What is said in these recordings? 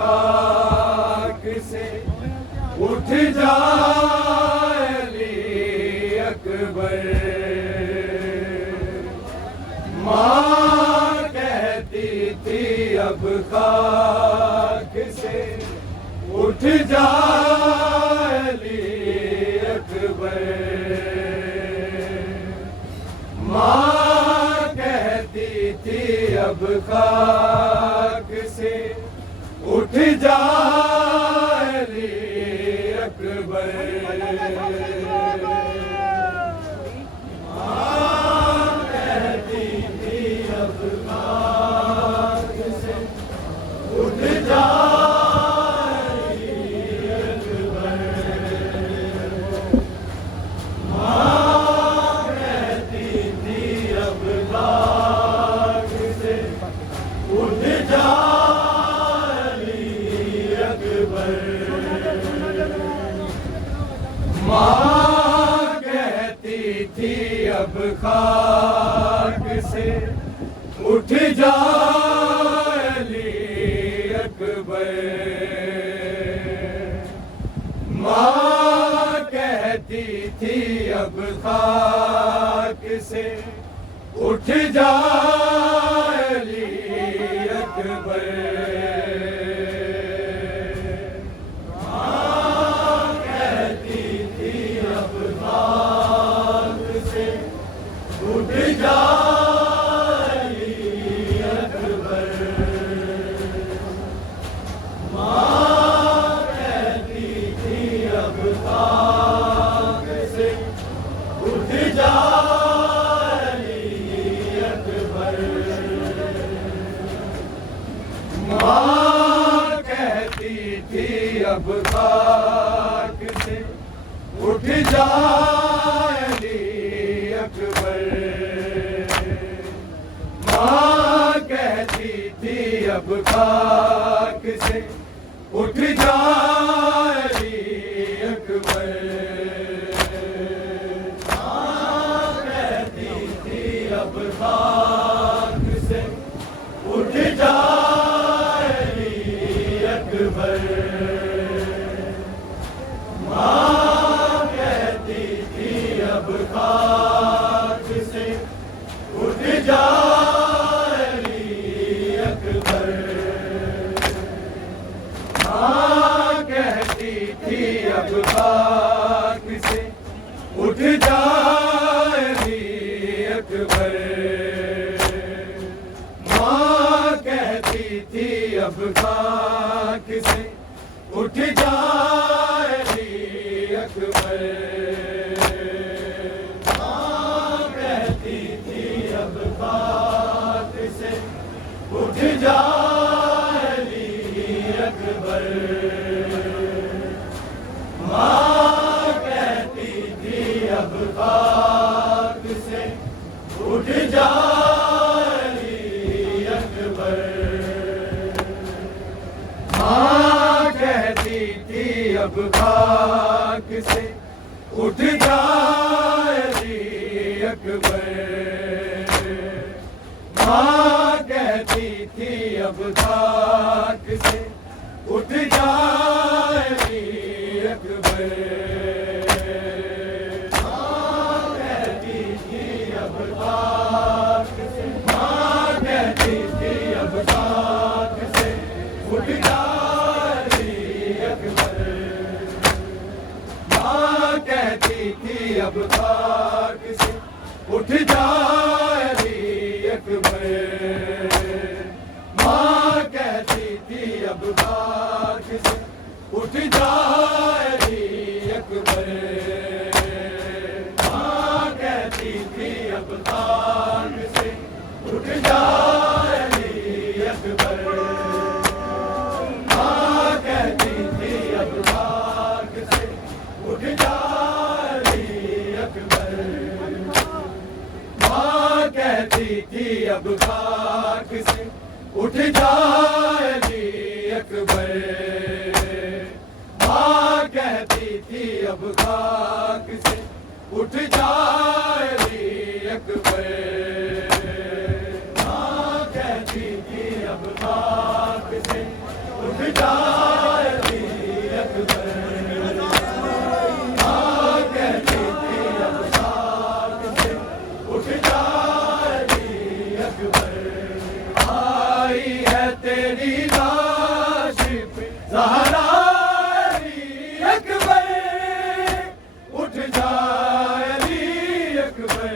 خاک سے اٹھ جائے علی اکبر ماں کہتی تھی اب خاک سے اٹھ جائے علی اکبر ماں کہتی تھی اب خاک سے اٹھ جائے علی اکبر ماں کہتی تھی اب خاک سے اٹھ جائے علی اکبر ماں کہتی تھی اب خاک سے اٹھ جائے علی اکبر ماں کہتی تھی اب خاک سے اٹھ جائے علی اکبر ماں کہتی تھی اب خاک سے اٹھ جائے علی اکبر ماں کہتی تھی اب خاک سے اٹھ جائے علی اکبر ماں کہتی تھی اب خاک سے اٹھ جائے علی اکبر ماں کہتی تھی اب خاک سے اٹھ جائے علی اکبر ماں کہتی تھی اب خاک سے اٹھ جائے علی اکبر ماں کہتی تھی اب خاک سے اٹھ جائے علی اکبر ماں کہتی تھی اب خاک سے اٹھ جائے علی اکبر ماں کہتی تھی اب خاک سے اٹھ جائے علی اکبر ماں کہتی تھی اب خاک سے اٹھ جائے علی اکبر ماں کہتی تھی اب خاک سے اٹھ جائے علی اکبر ماں کہتی تھی اب خاک سے اٹھ جائے علی اکبر ماں کہتی تھی اب خاک سے اٹھ جائے علی اکبر ماں کہتی تھی اب خاک سے اٹھ جائے علی اکبر ماں کہتی تھی اب خاک سے ماں کہتی تھی اب خاک سے اٹھ جائے علی اکبر ماں کہتی تھی اب خاک سے اٹھ جائے علی اکبر ماں کہتی تھی اب خاک سے اٹھ جائے علی اکبر ماں کہتی تھی اب خاک سے اٹھ جائے علی اکبر ماں کہتی تھی اب خاک سے اٹھ جائے علی اکبر ماں کہتی تھی اب خاک سے اٹھ جائے علی اکبر ماں کہتی تھی اب خاک سے اٹھ جائے علی اکبر ماں کہتی تھی اب خاک سے اٹھ اٹھ جائے علی اکبر ماں کہتی تھی اب خاک سے اٹھ جائے علی اکبر آئی ہے تیری لاش پہ زہرا علی اکبر اٹھ جائے علی اکبر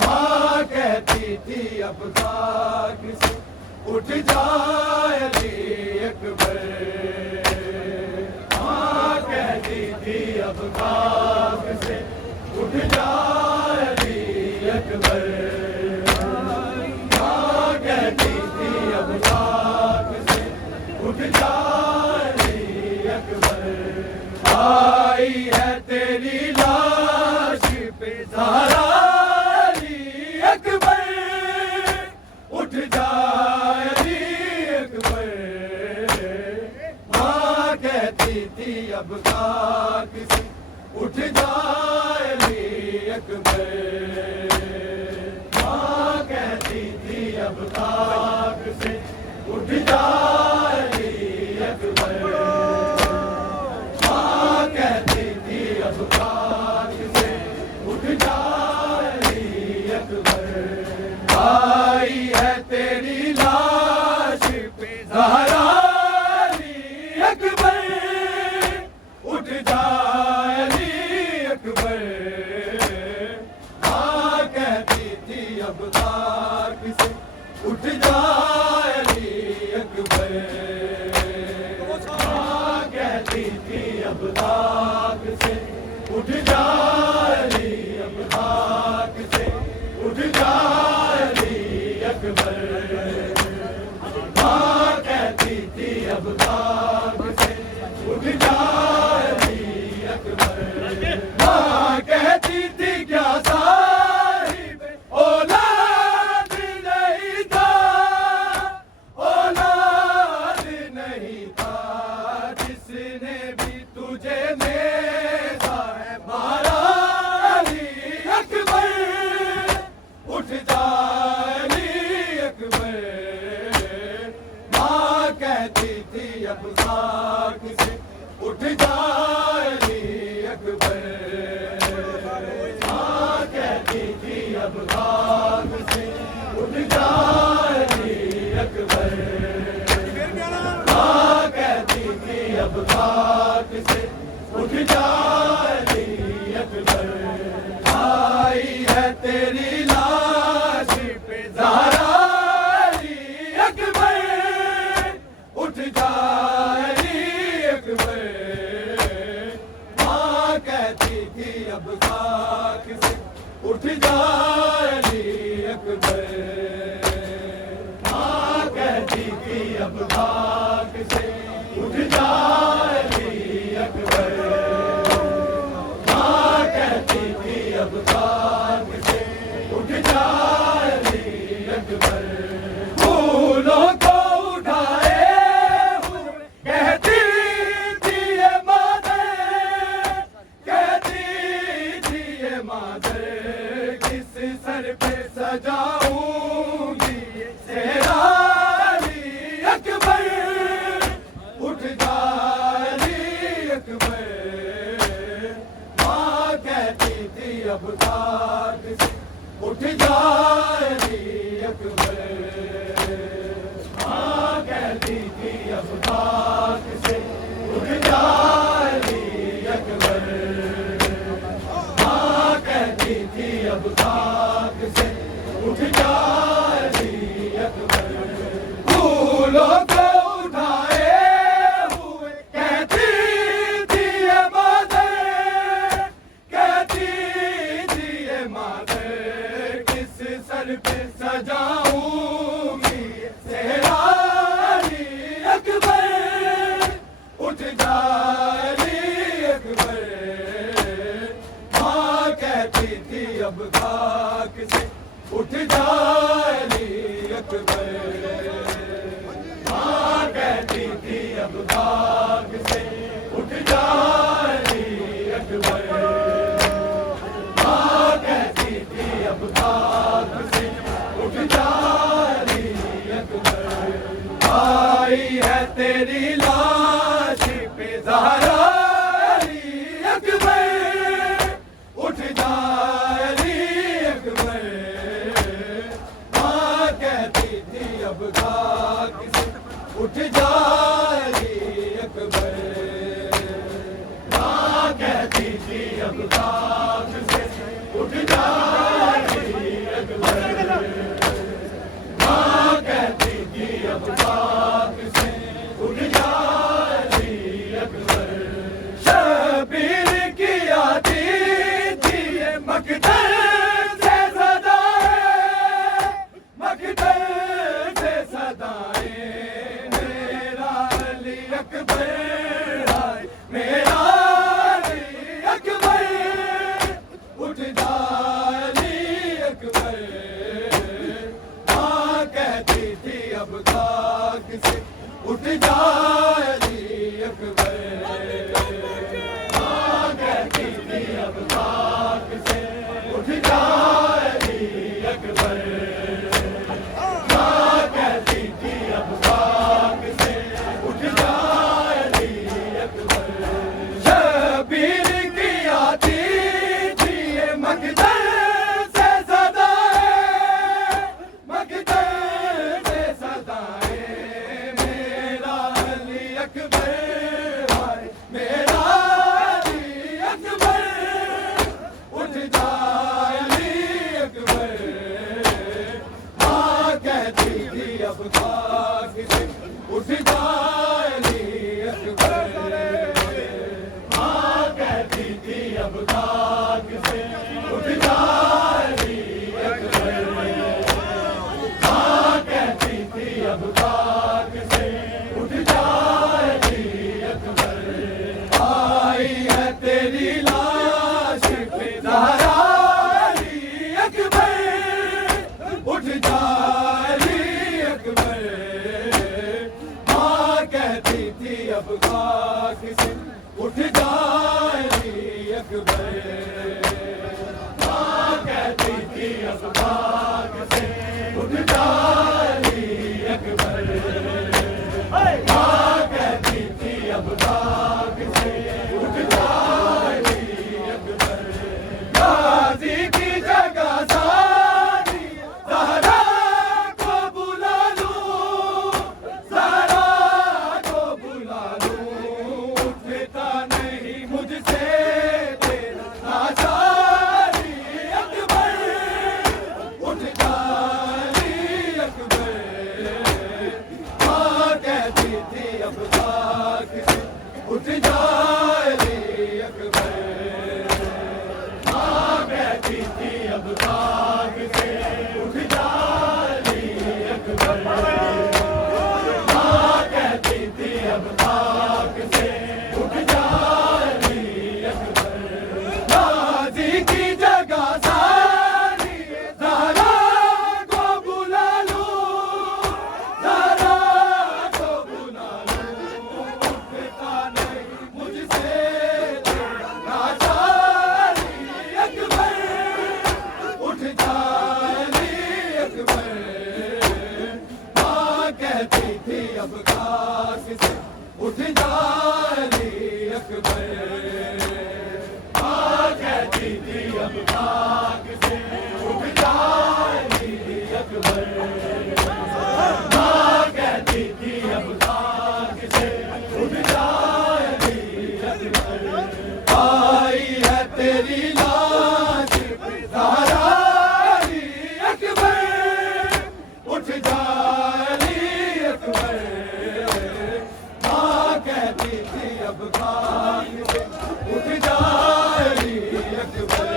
ماں کہتی تھی اب خاک سے اٹھ جائے علی اکبر ماں کہتی تھی اب خاک سے اٹھ جائے علی اکبر ماں کہتی تھی اب خاک سے اٹھ جائے علی اکبر آئی ہے تیری لاش پہ زہرا علی اکبر اٹھ جائے علی اکبر ماں کہتی تھی اب خاک سے اٹھ جائے علی اکبر ماں کہتی تھی اب خاک سے اٹھ جائے علی اکبر ماں کہتی تھی اب خاک سے اٹھ جائے علی اکبر آئی ہے تیری لاش پہ زہرا علی اکبر اٹھ جائے علی اکبر ماں کہتی تھی اب خاک سے اٹھ جائے علی اکبر ماں کہتی تھی اب خاک سے اٹھ جائے علی اب خاک سے اٹھ جائے علی اکبر ماں کہتی تھی اب خاک سے اٹھ جائے علی اکبر ماں کہتی تھی کیا صاحب اولاد نہیں تھا اولاد نہیں تھا جس نے بھی تجھے میرا ہے مارا علی اکبر اٹھ جائے علی اکبر ماں کہتی تھی اب خاک سے اٹھ جائے علی اکبر ماں کہتی تھی اب خاک سے اٹھ جائے علی اکبر ماں کہتی تھی اب خاک سے اٹھ جائے علی اکبر آئی ہے تیری لاش پہ زہرا علی اکبر اٹھ جائے علی اکبر ماں کہتی تھی اب خاک سے اٹھ جائے علی اکبر ماں کہتی تھی اب خاک سے اٹھ جائے علی اکبر ماں کہتی تھی اب خاک سے اٹھ جائے علی اکبر پھولوں کو اٹھائے ہوئے کہتی تھی یہ مادر کہتی تھی یہ مادر کس سر پہ سجاؤں گی صحرا علی اکبر اٹھ جائے علی اکبر ماں کہتی تھی اب خاک سے اٹھ جائے علی اکبر ماں کہتی تھی اب خاک سے اٹھ جائے علی اکبر ماں کہتی تھی اب خاک سے اٹھ جائے علی اکبر پھولوں کو اٹھائے ہوئے کہتی تھی یہ مادر کہتی تھی یہ مادر کس سر پہ سجاؤں گی صحرا علی اکبر اٹھ جائے علی اکبر ماں کہتی تھی اب خاک سے اٹھ جائے علی اکبر ماں کہتی تھی اب خاک سے اٹھ جائے علی اکبر ماں کہتی تھی اب خاک سے اٹھ جائے علی اکبر آئی ہے تیری لاش پہ زہرا علی اکبر اٹھ جا علی اکبر ماں کہتی تھی اب خاک سے اٹھ جا علی اکبر ماں کہتی تھی اب خاک سے اٹھ جا علی اکبر ماں کہتی تھی اب خاک سے اٹھ جا علی اکبر شبیر کی آتی تھی یہ مقتل سے صدائیں مقتل سے صدائیں میرا علی اکبر آئے میرا علی اکبر اٹھ جا علی اکبر ماں کہتی تھی اب خاک سے اٹھ جا علی اکبر ماں کہتی تھی اب خاک سے اٹھ جا علی اکبر ماں کہتی تھی اب خاک سے اٹھ جا علی اکبر شبیر کی آتی تھی یہ مقتل سے صدائیں مقتل سے صدائیں میرا علی اکبر آئے میرا علی اکبر اٹھ جا علی اکبر ماں کہتی تھی اب خاک سے اٹھ جا علی اکبر ماں کہتی تھی اب خاک سے اٹھ جا علی اکبر ماں کہتی تھی اب خاک سے اٹھ جا علی اکبر آئی ہے تیری لاش پہ زہرا علی اکبر اٹھ جا علی اکبر ماں کہتی تھی اب خاک سے اٹھ جا علی اکبر ماں کہتی تھی اب خاک سے اٹھ جا علی اکبر ماں کہتی تھی اب خاک سے اٹھ جا علی اکبر غازی کی جگہ ساری زہرا کو بلا لوں زہرا کو بلا لوں اٹھتا نہیں مجھ سے تیرا ناشا علی اکبر اٹھ جا علی اکبر ماں کہتی تھی اب خاک سے اٹھ جا علی اکبر ماں کہتی تھی اب خاک سے اٹھ جا علی اکبر ماں کہتی تھی اب خاک سے اٹھ جا علی اکبر غازی کی جگہ ساری زہرا کو بلا لوں زہرا کو بلا لوں اٹھتا نہیں مجھ سے تیرا ناشا علی اکبر اٹھ جا علی اکبر ماں کہتی تھی اب خاک سے اٹھ جا علی اکبر ماں کہتی تھی اب خاک سے اٹھ جا علی اکبر ماں کہتی تھی اب خاک سے اٹھ جا علی اکبر آئی ہے تیری لاش پہ زہرا علی اکبر اٹھ جا علی اکبر ماں کہتی تھی اب خاک سے اٹھ جا علی اکبر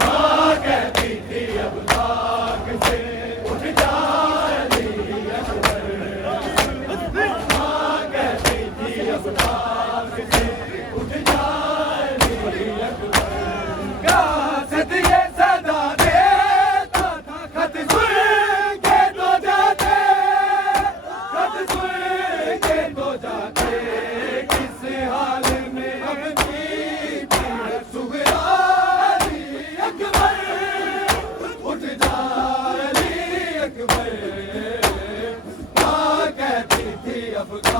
ماں کہتی تھی اب خاک سے اٹھ جا علی اکبر ماں کہتی تھی اب خاک سے اٹھ جا علی اکبر قاصد یہ صدا دیتا تھا خط سن کے تو جاتے خط سن کے تو جاتے کس حال میں اب بھی سغرا علی اکبر اٹھ جا علی اکبر ماں بھی اب